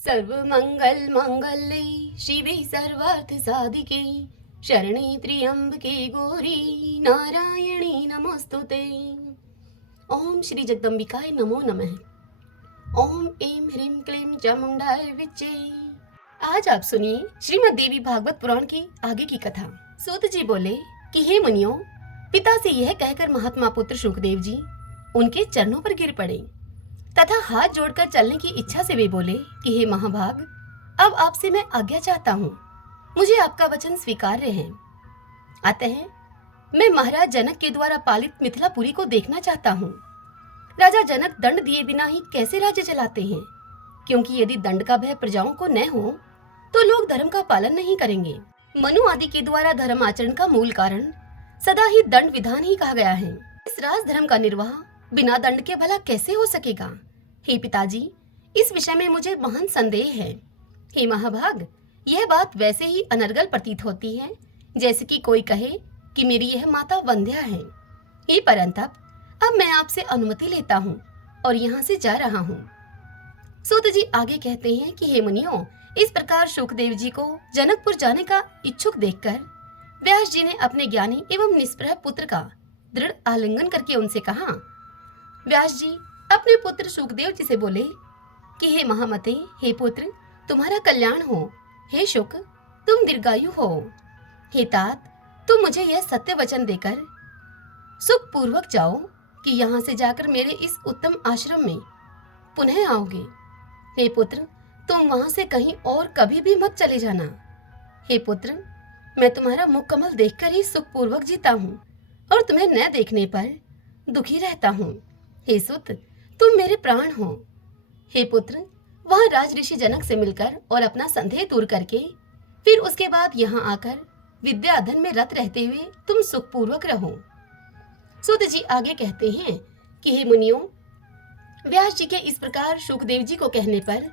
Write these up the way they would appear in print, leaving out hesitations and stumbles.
सर्व मंगल मंगले शिवे सर्वार्थ साधिके शरणे त्र्यंबके गौरी नारायणी नमोस्तुते। ओम श्री जगदम्बिकाय नमो नमः। ओम ऐं ह्रीं क्लीं चामुंडाय विच्चे। आज आप सुनिए श्रीमद् देवी भागवत पुराण की आगे की कथा। सूत जी बोले कि हे मुनियों, पिता से यह कहकर महात्मा पुत्र शुकदेव जी उनके चरणों पर गिर पड़े तथा हाथ जोड़कर चलने की इच्छा से वे बोले कि हे महाभाग, अब आपसे मैं आज्ञा चाहता हूँ, मुझे आपका वचन स्वीकार्य है। अतः मैं महाराज जनक के द्वारा पालित मिथिलापुरी को देखना चाहता हूँ। राजा जनक दंड दिए बिना ही कैसे राज्य चलाते हैं, क्योंकि यदि दंड का भय प्रजाओं को न हो तो लोग धर्म का पालन नहीं करेंगे। मनु आदि के द्वारा धर्म आचरण का मूल कारण सदा ही दंड विधान ही कहा गया है। इस राज धर्म का निर्वाह बिना दंड के भला कैसे हो सकेगा? हे पिताजी, इस विषय में मुझे महान संदेह है। हे महाभाग, यह बात वैसे ही अनर्गल प्रतीत होती है जैसे कि कोई कहे कि मेरी यह माता वंध्या है। हे परंतप, अब मैं आपसे अनुमति लेता हूँ और यहाँ से जा रहा हूँ। सूत जी आगे कहते हैं कि हे मुनियों, इस प्रकार शुकदेव जी को जनकपुर जाने का इच्छुक देखकर व्यास जी ने अपने ज्ञानी एवं निष्प्रह पुत्र का दृढ़ आलिंगन करके उनसे कहा। व्यास जी अपने पुत्र शुकदेव जी से बोले कि हे महामते, हे पुत्र, तुम्हारा कल्याण हो। हे शुक, तुम दीर्घायु हो। हे तात, तुम मुझे यह सत्य वचन देकर सुख पूर्वक जाओ कि यहाँ से जाकर मेरे इस उत्तम आश्रम में पुनः आओगे। हे पुत्र, तुम वहां से कहीं और कभी भी मत चले जाना। हे पुत्र, मैं तुम्हारा मुख कमल देखकर ही सुख पूर्वक जीता हूँ और तुम्हें न देखने पर दुखी रहता हूँ। हे सुत, तुम मेरे प्राण हो। हे पुत्र, वहां राज ऋषि जनक से मिलकर और अपना संदेह दूर करके फिर उसके बाद यहाँ आकर विद्या अध्ययन में रत रहते हुए तुम सुखपूर्वक रहो। सूत जी आगे कहते हैं कि हे मुनियों, व्यास जी के इस प्रकार शुकदेव जी को कहने पर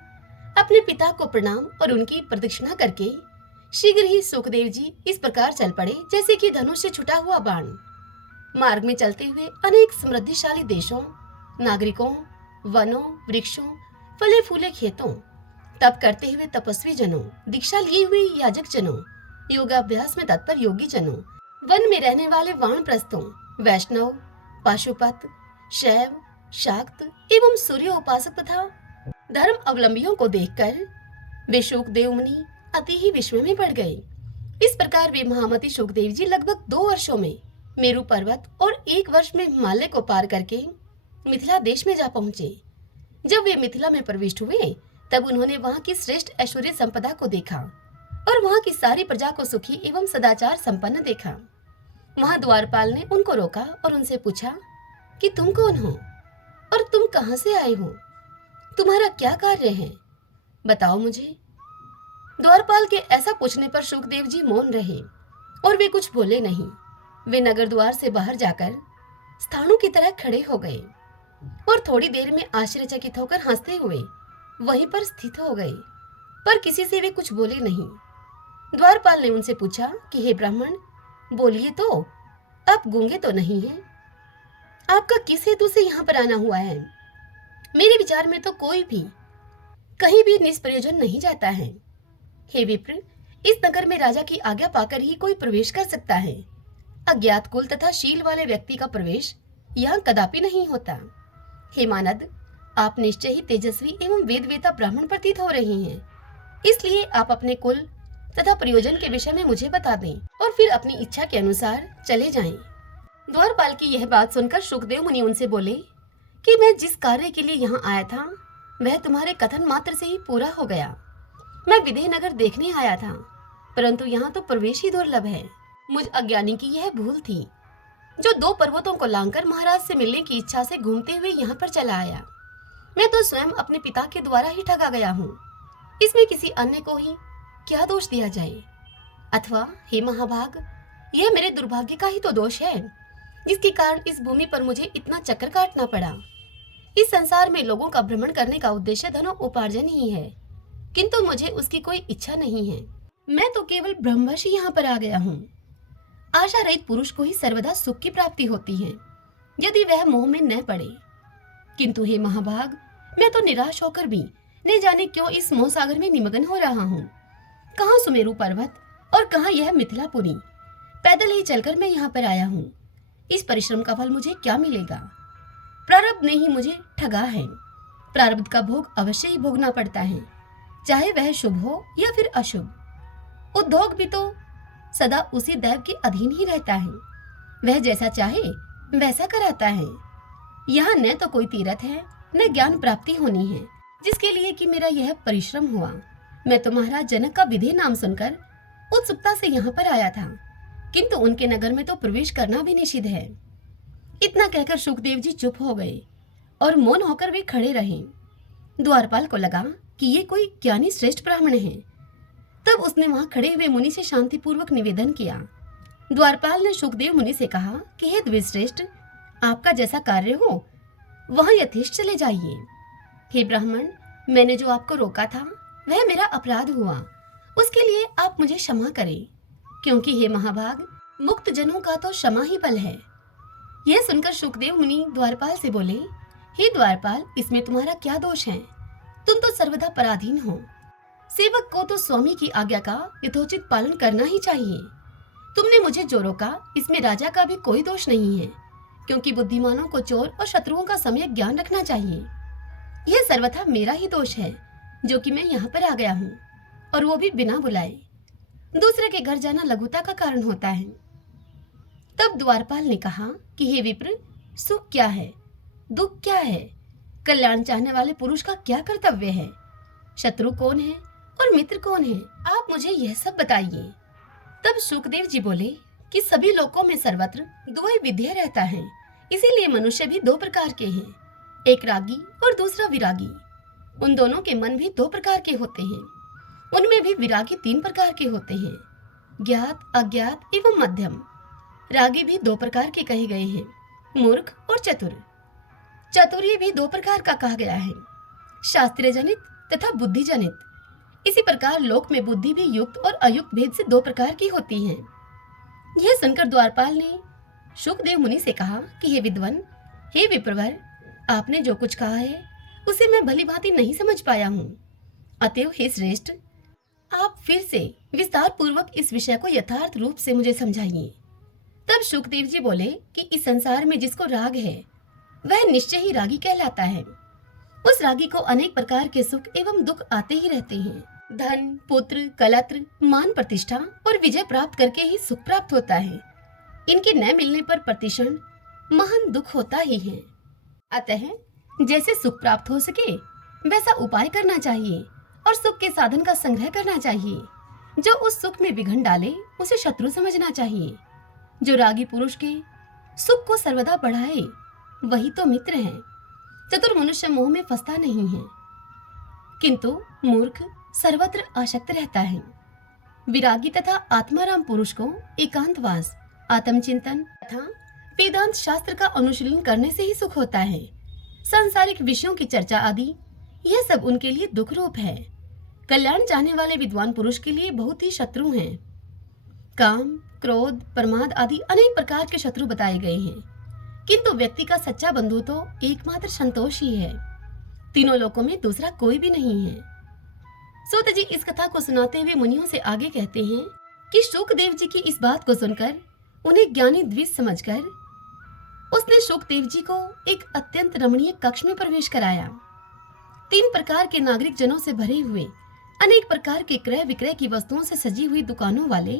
अपने पिता को प्रणाम और उनकी प्रदक्षिणा करके शीघ्र ही शुकदेव जी इस प्रकार चल पड़े जैसे कि धनुष से छुटा हुआ बाण। मार्ग में चलते हुए अनेक समृद्धिशाली देशों, नागरिकों, वनों, वृक्षों, फले फूले खेतों, तप करते हुए तपस्वी जनों, दीक्षा लिए हुए याजक जनों, योगाभ्यास में तत्पर योगी जनों, वन में रहने वाले वानप्रस्थों, वैष्णव, पाशुपत, शैव, शाक्त एवं सूर्य उपासक तथा धर्म अवलंबियों को देखकर वे शुकदेव मुनि अति ही विस्मय में पड़ गए। इस प्रकार वे महामती शुकदेव जी लगभग 2 वर्षों में मेरु पर्वत और 1 वर्ष में हिमालय को पार करके मिथिला देश में जा पहुंचे। जब वे मिथिला में प्रविष्ट हुए तब उन्होंने वहां की श्रेष्ठ ऐश्वर्य संपदा को देखा और वहां की सारी प्रजा को सुखी एवं सदाचार संपन्न देखा। वहां द्वारपाल ने उनको रोका और उनसे पूछा कि तुम कौन हो और तुम कहां से आए हो? तुम्हारा क्या कार्य है? बताओ मुझे। द्वारपाल के ऐसा पूछने पर शुकदेव जी मौन रहे और वे कुछ बोले नहीं। वे नगर द्वार से बाहर जाकर स्थाणु की तरह खड़े हो गए और थोड़ी देर में आश्चर्यचकित होकर हंसते हुए वहीं पर स्थित हो गए, पर किसी से वे कुछ बोले नहीं। द्वारपाल ने उनसे पूछा कि हे ब्राह्मण, बोलिए तो, आप गूंगे तो नहीं हैं? आपका किस हेतु से यहाँ पर आना हुआ है? मेरे विचार में तो कोई भी कहीं भी निष्प्रयोजन नहीं जाता है। हे विप्र, इस नगर में राजा की आज्ञा पाकर ही कोई प्रवेश कर सकता है। अज्ञात कुल तथा शील वाले व्यक्ति का प्रवेश यहाँ कदापि नहीं होता। हे मानद, आप निश्चय ही तेजस्वी एवं वेदवेता ब्राह्मण प्रतीत हो रहे हैं, इसलिए आप अपने कुल तथा प्रयोजन के विषय में मुझे बता दें और फिर अपनी इच्छा के अनुसार चले जाएं। द्वारपाल की यह बात सुनकर शुकदेव मुनि उनसे बोले कि मैं जिस कार्य के लिए यहाँ आया था वह तुम्हारे कथन मात्र से ही पूरा हो गया। मैं विदेहनगर देखने आया था, परंतु यहाँ तो प्रवेश ही दुर्लभ है। मुझ अज्ञानी की यह भूल थी जो 2 पर्वतों को लांघकर महाराज से मिलने की इच्छा से घूमते हुए यहाँ पर चला आया। मैं तो स्वयं अपने पिता के द्वारा ही ठगा गया हूँ। इसमें किसी अन्य को ही क्या दोष दिया जाए? अथवा हे महाभाग, यह मेरे दुर्भाग्य का ही तो दोष है जिसके कारण इस भूमि पर मुझे इतना चक्कर काटना पड़ा। इस संसार में लोगों का भ्रमण करने का उद्देश्य धनोपार्जन ही है, किंतु मुझे उसकी कोई इच्छा नहीं है। मैं तो केवल ब्रह्मवश ही यहाँ पर आ गया हूँ। आशा रहित पुरुष को ही सर्वदा सुख की प्राप्ति होती है यदि वह मोह में न पड़े, किंतु हे महाभाग, मैं तो निराश होकर भी न जाने क्यों इस मोह सागर में निमग्न हो रहा हूँ। कहाँ सुमेरु पर्वत और कहाँ यह मिथिलापुरी। पैदल ही चलकर मैं यहाँ पर आया हूँ। इस परिश्रम का फल मुझे क्या मिलेगा? प्रारब्ध ने ही मुझे ठगा है। प्रारब्ध का भोग अवश्य ही भोगना पड़ता है, चाहे वह शुभ हो या फिर अशुभ। उद्योग भी तो सदा उसी दैव के अधीन ही रहता है। वह जैसा चाहे वैसा कराता है। यहाँ न तो कोई तीर्थ है न ज्ञान प्राप्ति होनी है, जिसके लिए कि मेरा यह परिश्रम हुआ। मैं तो महाराज जनक का विधेय नाम सुनकर उत्सुकता से यहाँ पर आया था, किंतु उनके नगर में तो प्रवेश करना भी निषिद्ध है। इतना कहकर शुकदेव जी चुप हो गए और मौन होकर वे खड़े रहे। द्वारपाल को लगा कि ये कोई ज्ञानी श्रेष्ठ ब्राह्मण है। तब उसने वहां खड़े हुए मुनि से शांतिपूर्वक निवेदन किया। द्वारपाल ने शुकदेव मुनि से कहा कि हे द्विश्रेष्ठ, आपका जैसा कार्य हो वहां यथेष्ट चले जाइए। हे ब्राह्मण, मैंने जो आपको रोका था वह मेरा अपराध हुआ, उसके लिए आप मुझे क्षमा करें, क्योंकि हे महाभाग, मुक्त जनों का तो क्षमा ही बल है। यह सुनकर शुकदेव मुनि द्वारपाल से बोले, हे द्वारपाल, इसमें तुम्हारा क्या दोष है? तुम तो सर्वदा पराधीन हो। सेवक को तो स्वामी की आज्ञा का यथोचित पालन करना ही चाहिए। तुमने मुझे जो रोका इसमें राजा का भी कोई दोष नहीं है, क्योंकि बुद्धिमानों को चोर और शत्रुओं का सम्यक ज्ञान रखना चाहिए। यह सर्वथा मेरा ही दोष है जो कि मैं यहाँ पर आ गया हूँ, और वो भी बिना बुलाए। दूसरे के घर जाना लघुता का कारण होता है। तब द्वारपाल ने कहा कि हे विप्र, सुख क्या है, दुख क्या है, कल्याण चाहने वाले पुरुष का क्या कर्तव्य है, शत्रु कौन है और मित्र कौन है, आप मुझे यह सब बताइए। तब शुकदेव जी बोले कि सभी लोकों में सर्वत्र दो ही विधेय रहता है, इसीलिए मनुष्य भी दो प्रकार के हैं, एक रागी और दूसरा विरागी। उन दोनों के मन भी दो प्रकार के होते हैं। उनमें भी विरागी तीन प्रकार के होते हैं, ज्ञात, अज्ञात एवं मध्यम। रागी भी दो प्रकार के कहे गए हैं, मूर्ख और चतुर। चातुर्य भी दो प्रकार का कहा गया है, शास्त्रीय जनित तथा बुद्धि जनित। इसी प्रकार लोक में बुद्धि भी युक्त और अयुक्त भेद से दो प्रकार की होती है। यह सुनकर द्वारपाल ने शुकदेव मुनि से कहा कि हे विद्वन, हे विप्रवर, आपने जो कुछ कहा है उसे मैं भली भांति नहीं समझ पाया हूँ। अतएव हे श्रेष्ठ, आप फिर से विस्तार पूर्वक इस विषय को यथार्थ रूप से मुझे समझाइए। तब शुकदेव जी बोले कि इस संसार में जिसको राग है वह निश्चय ही रागी कहलाता है। उस रागी को अनेक प्रकार के सुख एवं दुख आते ही रहते हैं। धन, पुत्र, कलत्र, मान, प्रतिष्ठा और विजय प्राप्त करके ही सुख प्राप्त होता है। इनके न मिलने पर प्रतिक्षण महान दुख होता ही है। अतः जैसे सुख प्राप्त हो सके वैसा उपाय करना चाहिए और सुख के साधन का संग्रह करना चाहिए। जो उस सुख में विघ्न डाले उसे शत्रु समझना चाहिए। जो रागी पुरुष के सुख को सर्वदा बढ़ाए वही तो मित्र है। चतुर मनुष्य मोह में फंसता नहीं है, किंतु मूर्ख सर्वत्र आसक्त रहता है। विरागी तथा आत्माराम पुरुष को एकांतवास, आत्मचिंतन तथा वेदांत शास्त्र का अनुशीलन करने से ही सुख होता है। सांसारिक विषयों की चर्चा आदि यह सब उनके लिए दुख रूप है। कल्याण चाहने वाले विद्वान पुरुष के लिए बहुत ही शत्रु हैं। काम, क्रोध, प्रमाद आदि अनेक प्रकार के शत्रु बताए गए हैं, किंतु व्यक्ति का सच्चा बंधु तो एकमात्र संतोष ही है। तीनों लोकों में दूसरा कोई भी नहीं है। सूत जी इस कथा को सुनाते हुए मुनियों से आगे कहते हैं कि शुकदेव जी की इस बात को सुनकर उन्हें ज्ञानी द्विज समझकर उसने शुकदेव जी को एक अत्यंत रमणीय कक्ष में प्रवेश कराया। 3 प्रकार के नागरिक जनों से भरे हुए अनेक प्रकार के क्रय विक्रय की वस्तुओं से सजी हुई दुकानों वाले,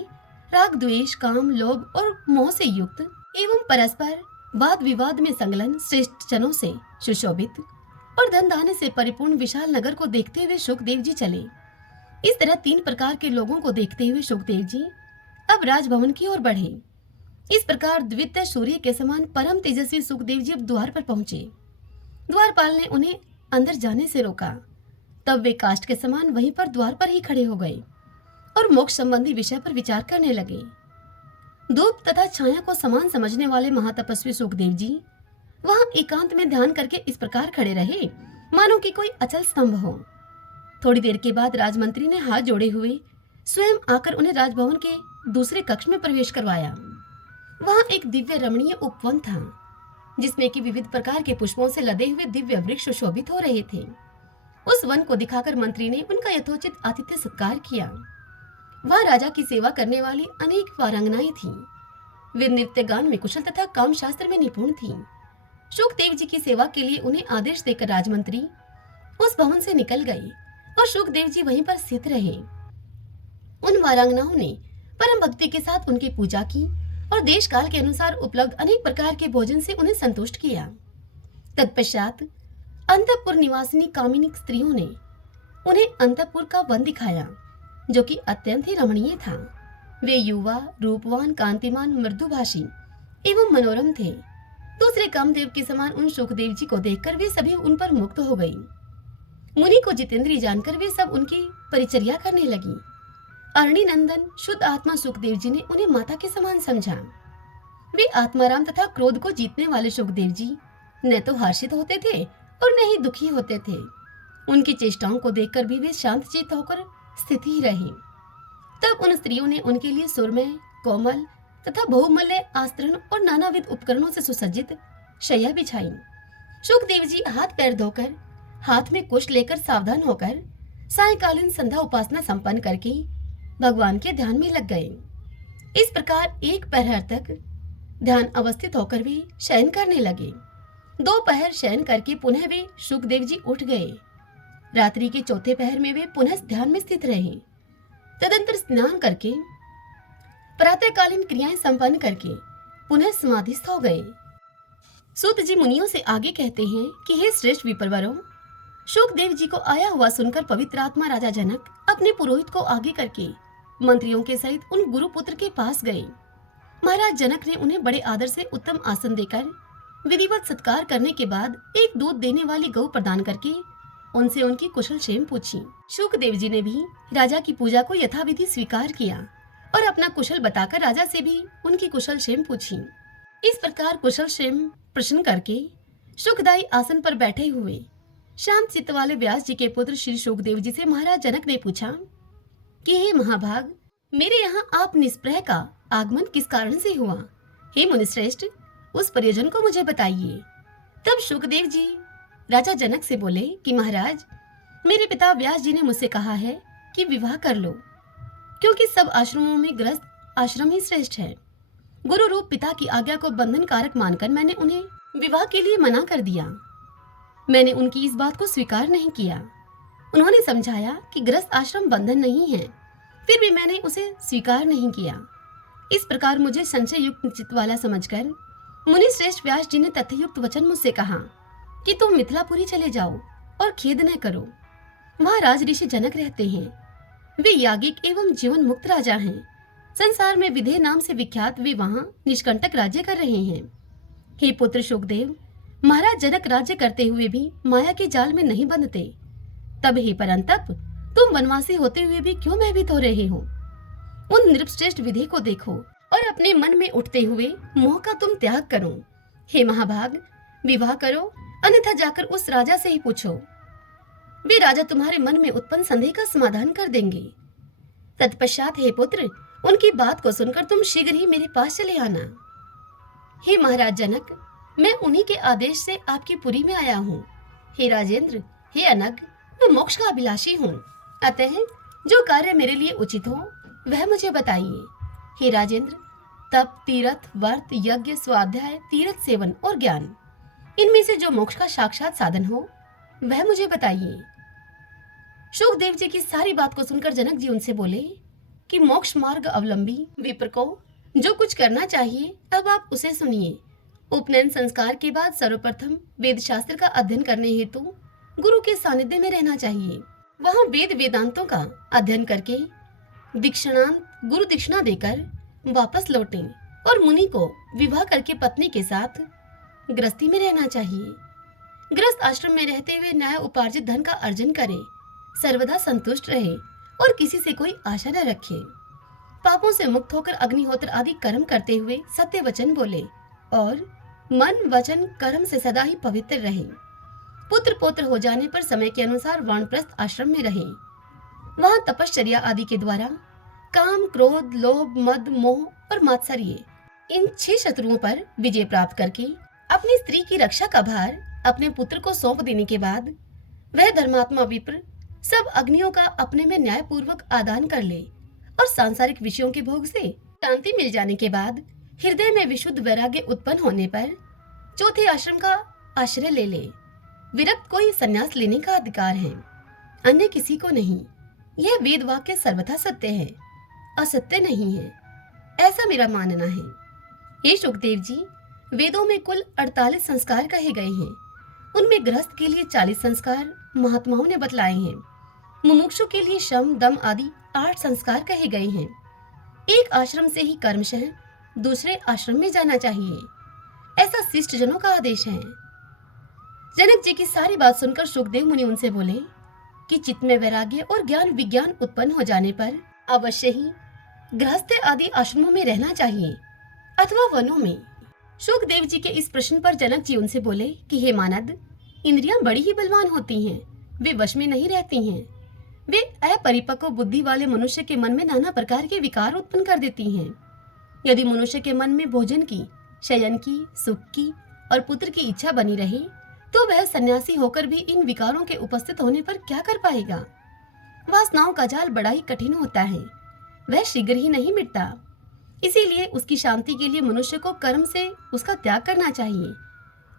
राग, द्वेष, काम, लोभ और मोह से युक्त एवं परस्पर वाद विवाद में संलग्न श्रेष्ठ जनों से सुशोभित और धन धान्य से परिपूर्ण विशाल नगर को देखते हुए शुकदेव जी चले। इस तरह 3 प्रकार के लोगों को देखते हुए शुकदेव जी अब राजभवन की ओर बढ़े। इस प्रकार द्वितीय सूर्य के समान परम तेजस्वी शुकदेव जी अब द्वार पर पहुंचे। द्वारपाल ने उन्हें अंदर जाने से रोका। तब वे काष्ठ के समान वहीं पर द्वार पर ही खड़े हो गए और मोक्ष संबंधी विषय पर विचार करने लगे। धूप तथा छाया को समान समझने वाले महातपस्वी शुकदेव जी वहां एकांत में ध्यान करके इस प्रकार खड़े रहे मानो कि कोई अचल स्तंभ हो। थोड़ी देर के बाद राजमंत्री ने हाथ जोड़े हुए स्वयं आकर उन्हें राजभवन के दूसरे कक्ष में प्रवेश करवाया। वहां एक दिव्य रमणीय उपवन था, जिसमें कि विविध प्रकार के पुष्पों से लदे हुए दिव्य वृक्ष सुशोभित हो रहे थे। उस वन को दिखाकर मंत्री ने उनका यथोचित आतिथ्य सत्कार किया। वहां राजा की सेवा करने वाली अनेक वारांगनाएं थीं। वे नृत्य गान में कुशल तथा काम शास्त्र में निपुण थीं। शुकदेव जी की सेवा के लिए उन्हें आदेश देकर राजमंत्री उस भवन से निकल गए और शुकदेव जी वहीं पर स्थित रहे। उन वारांगनाओं ने परम भक्ति के साथ उनकी पूजा की और देश काल के अनुसार उपलब्ध अनेक प्रकार के भोजन से उन्हें संतुष्ट किया। तत्पश्चात अंतःपुर निवासिनी कामिनी स्त्रियों ने उन्हें अंतःपुर का वन दिखाया, जो कि अत्यंत ही रमणीय था। वे युवा, रूपवान, कांतिमान, मृदुभाषी एवं मनोरम थे। दूसरे कामदेव के समान उन शुकदेव जी को देखकर वे सभी उन पर मुक्त हो गई। मुनि को जितेंद्रिय जानकर वे सब उनकी परिचर्या करने लगी। अरणी नंदन शुद्ध आत्मा सुखदेव जी ने उन्हें माता के समान समझा। वे आत्माराम तथा क्रोध को जीतने वाले सुखदेव जी न तो हर्षित होते थे और न ही दुखी होते थे। उनकी चेष्टाओं को देखकर भी वे शांतचित्त होकर स्थित ही रहे। तब उन स्त्रियों ने उनके लिए सुरमय, कोमल तथा बहुमूल्य आस्त्रण और नानाविध उपकरणों से सुसज्जित शैया बिछाई। सुखदेव जी हाथ पैर धोकर, हाथ में कुश लेकर सावधान होकर सायंकालीन संध्या उपासना संपन्न करके भगवान के ध्यान में लग गए। इस प्रकार एक पहर तक ध्यान अवस्थित होकर वे शयन करने लगे। 2 पहर शयन करके पुनः वे शुकदेव जी उठ गए। रात्रि के चौथे पहर में वे पुनः ध्यान में स्थित रहे। तदंतर स्नान करके प्रातःकालीन क्रियाएं संपन्न करके पुनः समाधिस्थ हो गए। सूत जी मुनियों से आगे कहते हैं कि हे श्रेष्ठ विप्रवरों, शुकदेव जी को आया हुआ सुनकर पवित्र आत्मा राजा जनक अपने पुरोहित को आगे करके मंत्रियों के सहित उन गुरुपुत्र के पास गए। महाराज जनक ने उन्हें बड़े आदर से उत्तम आसन देकर विधिवत सत्कार करने के बाद एक दूध देने वाली गौ प्रदान करके उनसे उनकी कुशल क्षेम पूछी। शुकदेव जी ने भी राजा की पूजा को यथाविधि स्वीकार किया और अपना कुशल बताकर राजा से भी उनकी कुशल क्षेम पूछी। इस प्रकार कुशल क्षेम प्रश्न करके सुखदायी आसन पर बैठे हुए शांत चित्त वाले व्यास जी के पुत्र श्री शुकदेव जी से महाराज जनक ने पूछा कि हे महाभाग, मेरे यहाँ आप निष्प्रह का आगमन किस कारण से हुआ? हे मुनिश्रेष्ठ, उस प्रयोजन को मुझे बताइए। तब शुकदेव जी राजा जनक से बोले कि महाराज, मेरे पिता व्यास जी ने मुझसे कहा है कि विवाह कर लो, क्योंकि सब आश्रमों में गृहस्थ आश्रम ही श्रेष्ठ है। गुरु रूप पिता की आज्ञा को बंधन कारक मानकर मैंने उन्हें विवाह के लिए मना कर दिया। मैंने उनकी इस बात को स्वीकार नहीं किया। उन्होंने समझाया कि गृहस्थ आश्रम बंधन नहीं है, फिर भी मैंने उसे स्वीकार नहीं किया। इस प्रकार मुझे संशय युक्त चित्त वाला समझकर मुनि श्रेष्ठ व्यास जी ने तथ्ययुक्त वचन मुझसे कहा कि तुम मिथिलापुरी चले जाओ और खेद न करो। वहाँ राज ऋषि जनक रहते हैं। वे याज्ञिक एवं जीवन मुक्त राजा हैं। संसार में विदेह नाम से विख्यात वे वहाँ निष्कंटक राज्य कर रहे हैं। हे पुत्र शुकदेव, महाराज जनक राज्य करते हुए भी माया के जाल में नहीं बंधते। तब हे परंतप, तुम वनवासी होते हुए भी क्यों भयभीत हो रहे हो? उन नृपश्रेष्ठ विधि को देखो और अपने मन में उठते हुए मोह का तुम त्याग करो। हे महाभाग, विवाह करो, अन्यथा जाकर उस राजा से ही पूछो। वे राजा तुम्हारे मन में उत्पन्न संदेह का समाधान कर देंगे। तत्पश्चात हे पुत्र, उनकी बात को सुनकर तुम शीघ्र ही मेरे पास चले आना। हे महाराज जनक, मैं उन्हीं के आदेश से आपकी पुरी में आया हूँ। हे राजेंद्र, हे अनग, मैं मोक्ष का अभिलाषी हूँ। अतः जो कार्य मेरे लिए उचित हो वह मुझे बताइए। हे राजेंद्र, तप, तीर्थ, व्रत, यज्ञ, स्वाध्याय, तीर्थ सेवन और ज्ञान, इनमें से जो मोक्ष का साक्षात साधन हो वह मुझे बताइए। शुकदेव जी की सारी बात को सुनकर जनक जी उनसे बोले कि मोक्ष मार्ग अवलंबी विप्र को जो कुछ करना चाहिए अब आप उसे सुनिए। उपनयन संस्कार के बाद सर्वप्रथम वेद शास्त्र का अध्ययन करने हेतु गुरु के सानिध्य में रहना चाहिए। वहाँ वेद वेदांतों का अध्ययन करके दीक्षांत गुरु दीक्षिणा देकर वापस लौटें और मुनि को विवाह करके पत्नी के साथ गृहस्थी में रहना चाहिए। गृहस्थ आश्रम में रहते हुए न्याय उपार्जित धन का अर्जन करे, सर्वदा संतुष्ट रहे और किसी से कोई आशा न रखे। पापों से मुक्त होकर अग्निहोत्र आदि कर्म करते हुए सत्य वचन बोले और मन वचन कर्म से सदा ही पवित्र रहे। पुत्र पौत्र हो जाने पर समय के अनुसार वानप्रस्थ आश्रम में रहे। वहाँ तपश्चर्या आदि के द्वारा काम, क्रोध, लोभ, मद, मोह और मात्सर्य इन 6 शत्रुओं पर विजय प्राप्त करके अपनी स्त्री की रक्षा का भार अपने पुत्र को सौंप देने के बाद वह धर्मात्मा विप्र सब अग्नियों का अपने में न्यायपूर्वक आदान कर ले और सांसारिक विषयों के भोग से शांति मिल जाने के बाद हृदय में विशुद्ध वैराग्य उत्पन्न होने पर चौथे आश्रम का आश्रय ले ले। विरक्त को ही संन्यास लेने का अधिकार है, अन्य किसी को नहीं। यह वेद वाक्य सर्वथा सत्य है, असत्य नहीं है, ऐसा मेरा मानना है। ये सुखदेव जी, वेदों में कुल 48 संस्कार कहे गए हैं। उनमें गृहस्थ के लिए 40 संस्कार महात्माओं ने बतलाए हैं। मुमुक्षु के लिए शम दम आदि 8 संस्कार कहे गए हैं। एक आश्रम से ही कर्मशः दूसरे आश्रम में जाना चाहिए, ऐसा शिष्ट जनों का आदेश है। जनक जी की सारी बात सुनकर सुखदेव मुनि उनसे बोले कि चित्त में वैराग्य और ज्ञान विज्ञान उत्पन्न हो जाने पर अवश्य ही गृहस्थ आदि आश्रमों में रहना चाहिए अथवा वनों में। सुखदेव जी के इस प्रश्न पर जनक जी उनसे बोले कि हे मानद, इंद्रियां बड़ी ही बलवान होती हैं, वे वश में नहीं रहती हैं। वे अपरिपक्व बुद्धि वाले मनुष्य के मन में नाना प्रकार के विकार उत्पन्न कर देती हैं। यदि मनुष्य के मन में भोजन की, शयन की, सुख की और पुत्र की इच्छा बनी रहे तो वह सन्यासी होकर भी इन विकारों के उपस्थित होने पर क्या कर पाएगा। वासनाओं का जाल बड़ा ही कठिन होता है, वह शीघ्र ही नहीं मिटता। इसीलिए उसकी शांति के लिए मनुष्य को कर्म से उसका त्याग करना चाहिए।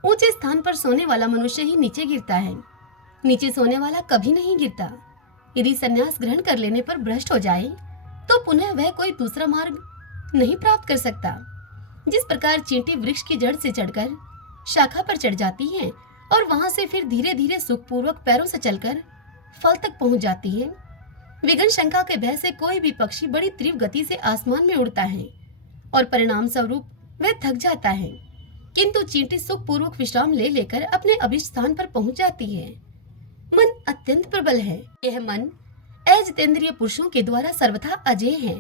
ऊंचे स्थान पर सोने वाला मनुष्य ही नीचे गिरता है, नीचे सोने वाला कभी नहीं गिरता। यदि संन्यास ग्रहण कर लेने पर भ्रष्ट हो जाए तो पुनः वह कोई दूसरा मार्ग नहीं प्राप्त कर सकता। जिस प्रकार चींटी वृक्ष की जड़ से चढ़कर शाखा पर चढ़ जाती है और वहां से फिर धीरे धीरे सुखपूर्वक पैरों से चलकर फल तक पहुंच जाती है, विघ्न शंका के भय से कोई भी पक्षी बड़ी तीव्र गति से आसमान में उड़ता है और परिणाम स्वरूप वह थक जाता है, किंतु चींटी सुखपूर्वक विश्राम ले लेकर अपने अभिष्ट स्थान पर पहुंच जाती है। मन अत्यंत प्रबल है। यह मन अजितेंद्रिय पुरुषों के द्वारा सर्वथा अजेय है।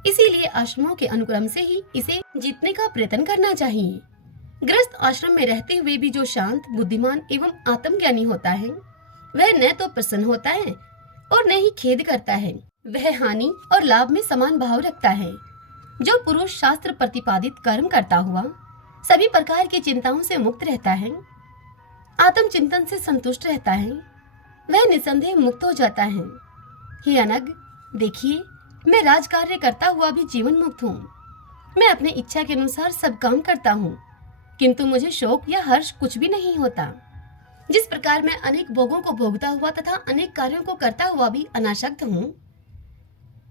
इसीलिए आश्रमों के अनुक्रम से ही इसे जीतने का प्रयत्न करना चाहिए। गृहस्थ आश्रम में रहते हुए भी जो शांत, बुद्धिमान एवं आत्मज्ञानी होता है, वह न तो प्रसन्न होता है और न ही खेद करता है। वह हानि और लाभ में समान भाव रखता है। जो पुरुष शास्त्र प्रतिपादित कर्म करता हुआ सभी प्रकार की चिंताओं से मुक्त रहता है, आत्मचिंतन से संतुष्ट रहता है, वह निसंदेह मुक्त हो जाता है। हे अनग, देखिए, मैं राजकार्य करता हुआ भी जीवन मुक्त हूँ। मैं अपने इच्छा के अनुसार सब काम करता हूँ, किंतु मुझे शोक या हर्ष कुछ भी नहीं होता। जिस प्रकार मैं अनेक भोगों को भोगता हुआ तथा अनेक कार्यों को करता हुआ भी अनासक्त हूँ,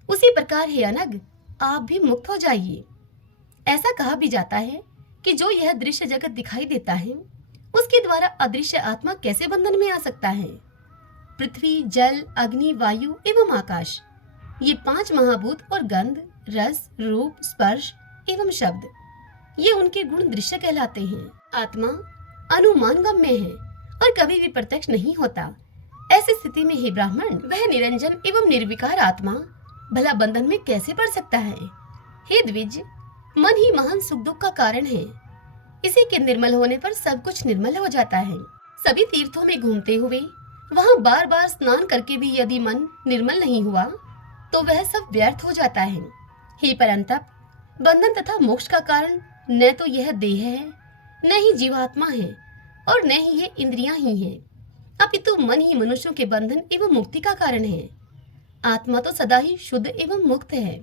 उसी प्रकार हे अनग, आप भी मुक्त हो जाइए। ऐसा कहा भी जाता है कि जो यह दृश्य जगत दिखाई देता है, उसके द्वारा अदृश्य आत्मा कैसे बंधन में आ सकता है। पृथ्वी, जल, अग्नि, वायु एवं आकाश, ये 5 महाभूत और गंध, रस, रूप, स्पर्श एवं शब्द, ये उनके गुण दृश्य कहलाते हैं। आत्मा अनुमान गम्य है और कभी भी प्रत्यक्ष नहीं होता। ऐसी स्थिति में हे ब्राह्मण, वह निरंजन एवं निर्विकार आत्मा भला बंधन में कैसे पड़ सकता है। हे द्विज, मन ही महान सुख दुख का कारण है। इसी के निर्मल होने पर सब कुछ निर्मल हो जाता है। सभी तीर्थों में घूमते हुए वहाँ बार बार स्नान करके भी यदि मन निर्मल नहीं हुआ तो वह सब व्यर्थ हो जाता है। हे परंतप, बंधन तथा मोक्ष का कारण न तो यह देह है, न ही जीवात्मा है और न ही ये इंद्रियां ही हैं, अपितु मन ही मनुष्यों के बंधन एवं मुक्ति का कारण है। आत्मा तो सदा ही शुद्ध एवं मुक्त है,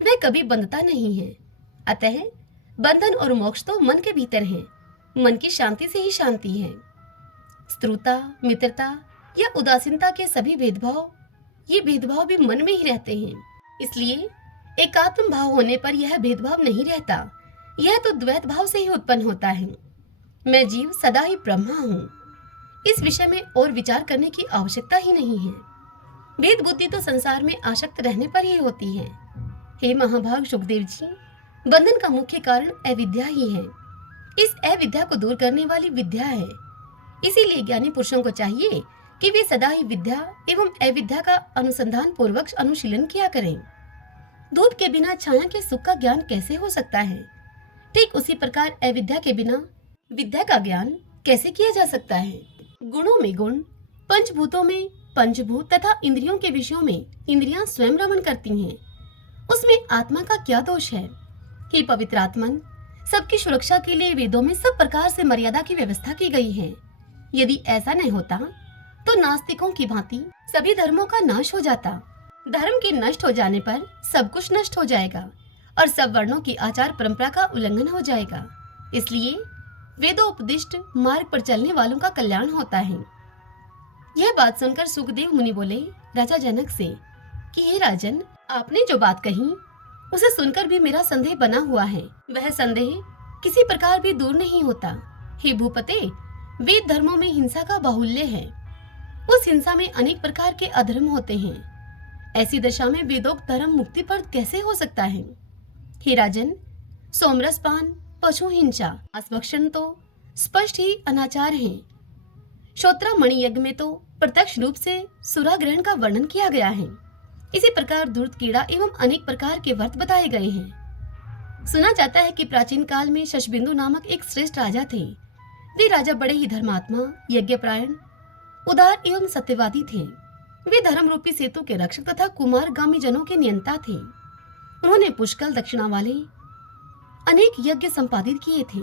वह कभी बंधता नहीं है। अतः बंधन और मोक्ष तो मन के भीतर है। मन की शांति से ही शांति है। स्त्रुता, मित्रता या उदासीनता के सभी भेदभाव, ये भेदभाव भी मन में ही रहते हैं। इसलिए एकात्म भाव होने पर यह भेदभाव नहीं रहता। यह तो द्वैत भाव से ही उत्पन्न होता है। मैं जीव सदा ही ब्रह्मा हूँ। इस विषय में और विचार करने की आवश्यकता ही नहीं है। भेद बुद्धि तो संसार में आसक्त रहने पर ही होती है। हे महाभाग सुखदेव जी, बंधन का मुख्य कारण अविद्या ही है। इस अविद्या को दूर करने वाली विद्या है। इसीलिए ज्ञानी पुरुषों को चाहिए कि वे सदा ही विद्या एवं अविद्या का अनुसंधान पूर्वक अनुशीलन किया करें। धूप के बिना छाया के सुख का ज्ञान कैसे हो सकता है, ठीक उसी प्रकार अविद्या के बिना विद्या का ज्ञान कैसे किया जा सकता है। गुणों में गुण, पंचभूतों में पंचभूत तथा इंद्रियों के विषयों में इंद्रियां स्वयं रमण करती हैं। उसमें आत्मा का क्या दोष है। कि पवित्र आत्मन, सबकी सुरक्षा के लिए वेदों में सब प्रकार से मर्यादा की व्यवस्था की गई है। यदि ऐसा नहीं होता तो नास्तिकों की भांति सभी धर्मों का नाश हो जाता। धर्म के नष्ट हो जाने पर सब कुछ नष्ट हो जाएगा और सब वर्णों की आचार परंपरा का उल्लंघन हो जाएगा। इसलिए वेदोपदिष्ट मार्ग पर चलने वालों का कल्याण होता है। यह बात सुनकर सुखदेव मुनि बोले राजा जनक से कि हे राजन, आपने जो बात कही उसे सुनकर भी मेरा संदेह बना हुआ है। वह संदेह किसी प्रकार भी दूर नहीं होता। हे भूपते, वेद धर्मों में हिंसा का बाहुल्य है। उस हिंसा में अनेक प्रकार के अधर्म होते हैं। ऐसी दशा में वेदोक्त धर्म मुक्तिप्रद कैसे हो सकता है? हे राजन, सोमरसपान, पशु हिंसा, मांसभक्षण तो स्पष्ट ही अनाचार है। श्रोत्रामणि यज्ञ में तो प्रत्यक्ष रूप से सुरा ग्रहण का वर्णन किया गया है। इसी प्रकार दूर्त कीड़ा एवं अनेक प्रकार के व्रत बताए गए हैं। सुना जाता है कि प्राचीन काल में शशबिंदु नामक एक श्रेष्ठ राजा थे। वे राजा बड़े ही धर्मात्मा, यज्ञपरायण, उदार एवं सत्यवादी थे। वे धर्म रूपी सेतु के रक्षक तथा कुमारगामी जनों के नियंता थे। उन्होंने पुष्कल दक्षिणा वाले अनेक यज्ञ संपादित किए थे।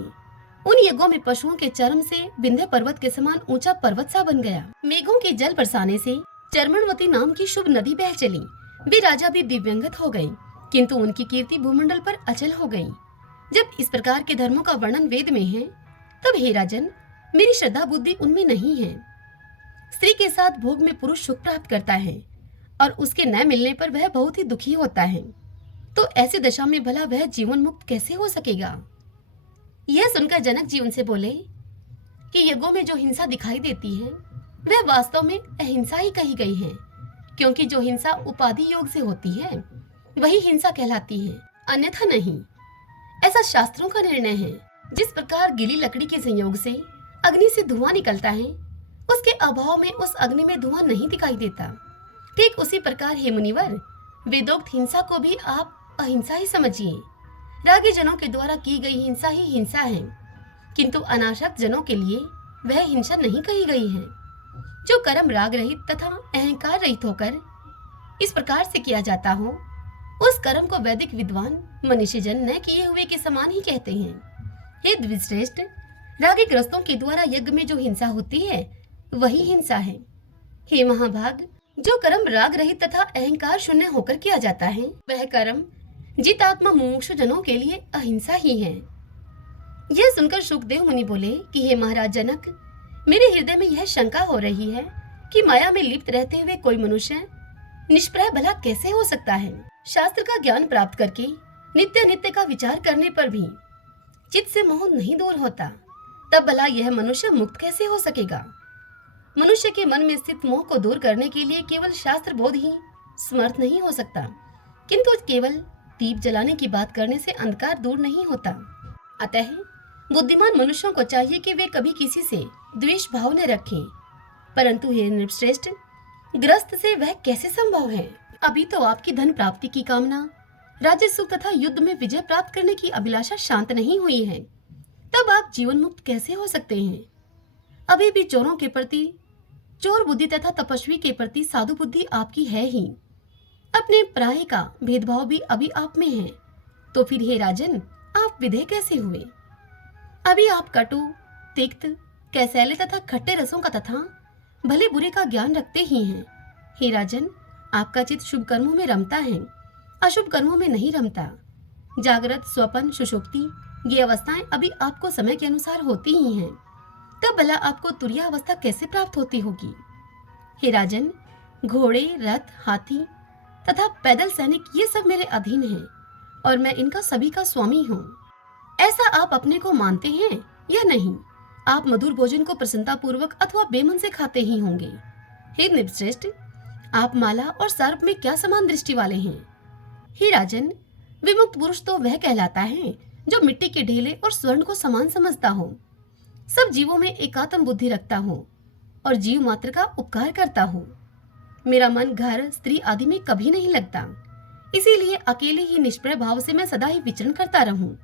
उन यज्ञों में पशुओं के चर्म से विंध्य पर्वत के समान ऊंचा पर्वत सा बन गया। मेघों के जल बरसाने से चर्मणवती नाम की शुभ नदी बह चली। वे राजा भी दिव्यंगत हो गए, किंतु उनकी कीर्ति भूमंडल पर अचल हो गई। जब इस प्रकार के धर्मों का वर्णन वेद में है, तब हे राजन, मेरी श्रद्धा बुद्धि उनमें नहीं है। स्त्री के साथ भोग में पुरुष सुख प्राप्त करता है और उसके न मिलने पर वह बहुत ही दुखी होता है। तो ऐसी दशा में भला वह जीवन मुक्त कैसे हो सकेगा? यह सुनकर जनक जी उनसे बोले कि यज्ञों में जो हिंसा दिखाई देती है वह वास्तव में अहिंसा ही कही गई है, क्योंकि जो हिंसा उपाधि योग से होती है वही हिंसा कहलाती है, अन्यथा नहीं। ऐसा शास्त्रों का निर्णय है। जिस प्रकार गीली लकड़ी के संयोग से अग्नि से धुआं निकलता है, उसके अभाव में उस अग्नि में धुआं नहीं दिखाई देता। ठीक उसी प्रकार हे मुनिवर, वेदोक्त हिंसा को भी आप अहिंसा ही समझिए। रागी जनों के द्वारा की गई हिंसा ही हिंसा है, किंतु अनासक्त जनों के लिए वह हिंसा नहीं कही गई है। जो कर्म राग रहित तथा अहंकार रहित होकर इस प्रकार से किया जाता हो, उस कर्म को वैदिक विद्वान मनुष्य जन न किए हुए के समान ही कहते हैं। हे द्विश्रेष्ठ, रागी ग्रस्तों के द्वारा यज्ञ में जो हिंसा होती है वही हिंसा है। हे महाभाग, जो कर्म राग रहित तथा अहंकार शून्य होकर किया जाता है वह कर्म जितात्मा मुमुक्षु जनों के लिए अहिंसा ही है। यह सुनकर सुखदेव मुनि बोले कि हे महाराज जनक, मेरे हृदय में यह शंका हो रही है कि माया में लिप्त रहते हुए कोई मनुष्य निष्प्रह भला कैसे हो सकता है? शास्त्र का ज्ञान प्राप्त करके नित्य नित्य का विचार करने पर भी चित्त से मोह नहीं दूर होता, तब भला यह मनुष्य मुक्त कैसे हो सकेगा? मनुष्य के मन में स्थित मोह को दूर करने के लिए केवल शास्त्र बोध ही समर्थ नहीं हो सकता, किंतु केवल दीप जलाने की बात करने से अंधकार दूर नहीं होता। अतः बुद्धिमान मनुष्यों को चाहिए कि वे कभी किसी से द्वेष भाव न रखें। परंतु हे नृपश्रेष्ठ, ग्रस्त से वह कैसे संभव है? अभी तो आपकी धन प्राप्ति की कामना, राज्य सुख तथा युद्ध में विजय प्राप्त करने की अभिलाषा शांत नहीं हुई है, तब आप जीवन मुक्त कैसे हो सकते हैं? अभी भी चोरों के प्रति चोर बुद्धि तथा तपस्वी के प्रति साधु बुद्धि आपकी है ही। अपने पराये का भेदभाव भी अभी आप में है। तो फिर हे राजन, आप विधेय कैसे हुए? अभी आप कटु, तिक्त, कैसैले तथा खट्टे रसों का तथा भले बुरे का ज्ञान रखते ही हैं। हे राजन, आपका चित्त शुभ कर्मों में रमता है, अशुभ कर्मों में नहीं रमता। जागृत, स्वपन, सुषुप्ति ये अवस्थाएं अभी आपको समय के अनुसार होती ही हैं, तब भला आपको तुरीय अवस्था कैसे प्राप्त होती होगी? हे राजन, घोड़े, रथ, हाथी तथा पैदल सैनिक ये सब मेरे अधीन हैं और मैं इनका सभी का स्वामी हूँ। ऐसा आप अपने को मानते हैं या नहीं? आप मधुर भोजन को प्रसन्नता पूर्वक अथवा बेमन से खाते ही होंगे। हे नृपश्रेष्ठ, आप माला और सर्प में क्या समान दृष्टि वाले हैं? हे राजन, विमुक्त पुरुष तो वह कहलाता है जो मिट्टी के ढेले और स्वर्ण को समान समझता हो, सब जीवों में एकात्म बुद्धि रखता हो और जीव मात्र का उपकार करता हो। मेरा मन घर, स्त्री आदि में कभी नहीं लगता, इसीलिए अकेले ही निष्प्रय भाव से मैं सदा ही विचरण करता रहूं,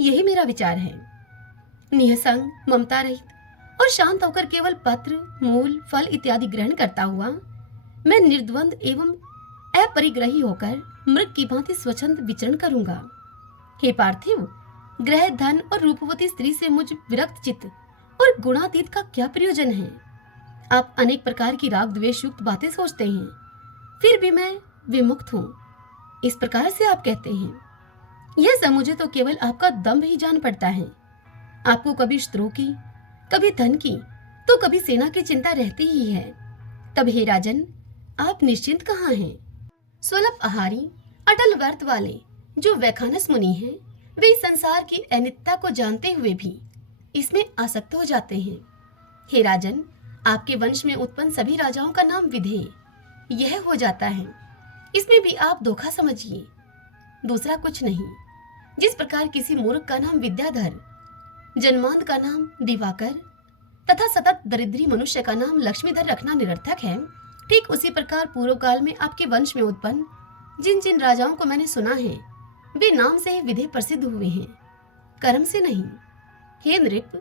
यही मेरा विचार है। निःसंग, ममता रहित और शांत होकर केवल पत्र, मूल, फल इत्यादि ग्रहण करता हुआ मैं निर्द्वंद एवं अपरिग्रही होकर मृग की भांति स्वच्छंद विचरण करूंगा। हे पार्थिव, ग्रह, धन और रूपवती स्त्री से मुझ विरक्त चित्त और गुणातीत का क्या प्रयोजन है? आप अनेक प्रकार की राग द्वेष युक्त बातें सोचते हैं, फिर भी मैं विमुक्त हूँ, इस प्रकार से आप कहते हैं। यह सब मुझे तो केवल आपका दम्भ ही जान पड़ता है। आपको कभी शत्रु की, कभी धन की, तो कभी सेना की चिंता रहती ही है। तब हे राजन, आप निश्चिंत कहाँ हैं? स्वल्प आहारी, अटल व्रत वाले जो वैखानस मुनि हैं, वे संसार की अनित्यता को जानते हुए भी इसमें आसक्त हो जाते हैं। हे राजन, आपके वंश में उत्पन्न सभी राजाओं का नाम विधेय यह हो जाता है। इसमें भी आप धोखा समझिए, दूसरा कुछ नहीं। जिस प्रकार किसी मूर्ख का नाम विद्याधर, जन्मांध का नाम दिवाकर तथा सतत दरिद्री मनुष्य का नाम लक्ष्मीधर रखना निरर्थक है, ठीक उसी प्रकार पूर्व काल में आपके वंश में उत्पन्न जिन जिन राजाओं को मैंने सुना है, वे नाम से ही विधेय प्रसिद्ध हुए हैं, कर्म से नहीं। हे नृप,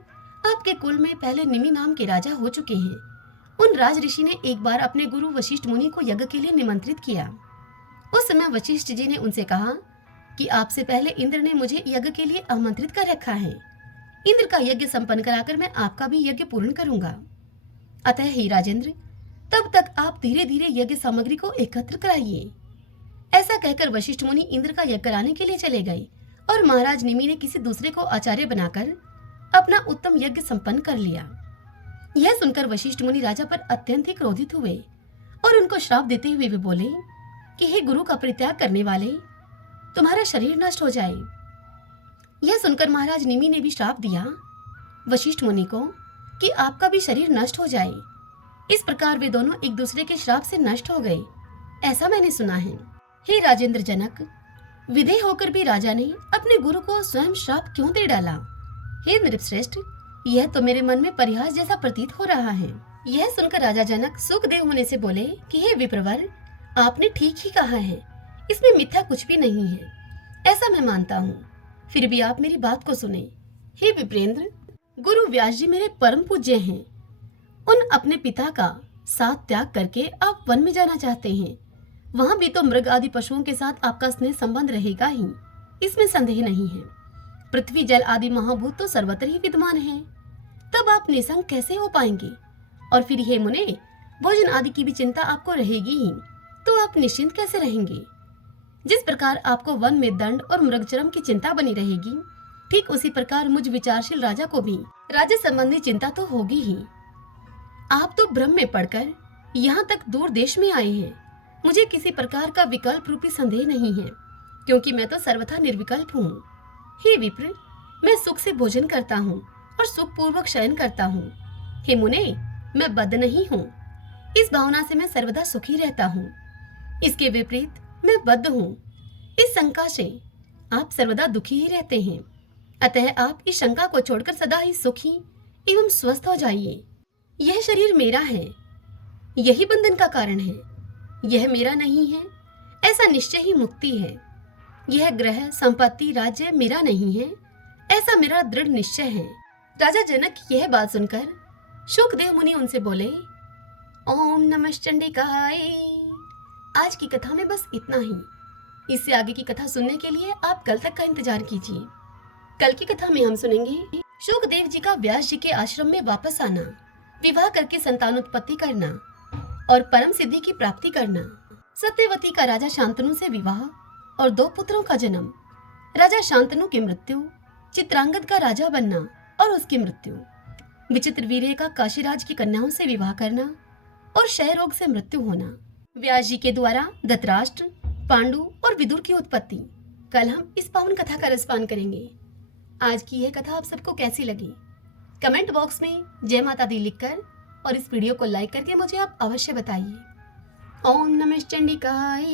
आपके कुल में पहले निमि नाम के राजा हो चुके हैं। उन राज ऋषि ने एक बार अपने गुरु वशिष्ठ मुनि को यज्ञ के लिए निमंत्रित किया। उस समय वशिष्ठ जी ने उनसे कहा कि आपसे पहले इंद्र ने मुझे यज्ञ के लिए आमंत्रित कर रखा है। इंद्र का यज्ञ संपन्न कराकर मैं आपका भी यज्ञ पूर्ण करूंगा। अतः हे राजेंद्र, तब तक आप धीरे धीरे यज्ञ सामग्री को एकत्र कराइए। ऐसा कहकर वशिष्ठ मुनि इंद्र का यज्ञ कराने के लिए चले गए और महाराज निमि ने किसी दूसरे को आचार्य बनाकर अपना उत्तम यज्ञ संपन्न कर लिया। यह सुनकर वशिष्ठ मुनि राजा पर अत्यंत ही क्रोधित हुए और उनको श्राप देते हुए वे बोले कि हे गुरु का परित्याग करने वाले, तुम्हारा शरीर नष्ट हो जाए। यह सुनकर महाराज निमि ने भी श्राप दिया वशिष्ठ मुनि को कि आपका भी शरीर नष्ट हो जाए। इस प्रकार वे दोनों एक दूसरे के श्राप से नष्ट हो गए, ऐसा मैंने सुना है। हे राजेंद्र जनक, विधेय होकर भी राजा ने अपने गुरु को स्वयं श्राप क्यों दे डाला? हे नृपश्रेष्ठ, यह तो मेरे मन में परिहास जैसा प्रतीत हो रहा है। यह सुनकर राजा जनक सुखदेव मुनि से बोले कि हे विप्रवर, आपने ठीक ही कहा है, इसमें मिथ्या कुछ भी नहीं है, ऐसा मैं मानता हूँ। फिर भी आप मेरी बात को सुने। हे विप्रेंद्र, गुरु व्यास जी मेरे परम पूज्य हैं। उन अपने पिता का साथ त्याग करके आप वन में जाना चाहते हैं। वहां भी तो मृग आदि पशुओं के साथ आपका स्नेह संबंध रहेगा ही, इसमें संदेह नहीं है। पृथ्वी जल आदि महाभूत तो सर्वत्र ही विद्यमान हैं। तब आप निसंग कैसे हो पाएंगे? और फिर हे मुने, भोजन आदि की भी चिंता आपको रहेगी ही, तो आप निश्चिंत कैसे रहेंगे? जिस प्रकार आपको वन में दंड और मृगचरम की चिंता बनी रहेगी, ठीक उसी प्रकार मुझ विचारशील राजा को भी राज्य संबंधी चिंता तो होगी ही। आप तो भ्रम में पड़कर यहाँ तक दूर देश में आए हैं। मुझे किसी प्रकार का विकल्प रूपी संदेह नहीं है, क्योंकि मैं तो सर्वथा निर्विकल्प हूँ। हे विप्र, मैं सुख से भोजन करता हूँ और सुख पूर्वक शयन करता हूँ। हे मुने, मैं बद्ध नहीं हूँ, इस भावना से मैं सर्वदा सुखी रहता हूँ। इसके विपरीत मैं बद्ध हूँ, इस शंका से आप सर्वदा दुखी ही रहते हैं। अतः आप इस शंका को छोड़कर सदा ही सुखी एवं स्वस्थ हो जाइए। यह शरीर मेरा है, यही बंधन का कारण है। यह मेरा नहीं है, ऐसा निश्चय ही मुक्ति है। यह ग्रह संपत्ति राज्य मेरा नहीं है, ऐसा मेरा दृढ़ निश्चय है। राजा जनक यह बात सुनकर शुकदेव मुनि उनसे बोले, ओम नमः चंडिकाय। आज की कथा में बस इतना ही। इससे आगे की कथा सुनने के लिए आप कल तक का इंतजार कीजिए। कल की कथा में हम सुनेंगे शुकदेव जी का व्यास जी के आश्रम में वापस आना, विवाह करके संतानोत्पत्ति करना और परम सिद्धि की प्राप्ति करना, सत्यवती का राजा शांतनु से विवाह और 2 पुत्रों का जन्म, राजा शांतनु की मृत्यु, चित्रांगद का राजा बनना और उसकी मृत्यु, विचित्र वीर्य का काशीराज की कन्याओं से विवाह करना और क्षय रोग से मृत्यु होना, व्यास जी के द्वारा धृतराष्ट्र, पांडु और विदुर की उत्पत्ति। कल हम इस पावन कथा का रसपान करेंगे। आज की यह कथा आप सबको कैसी लगी? कमेंट बॉक्स में जय माता दी लिखकर और इस वीडियो को लाइक करके मुझे आप अवश्य बताइए। ओम नमः चंडिकाय।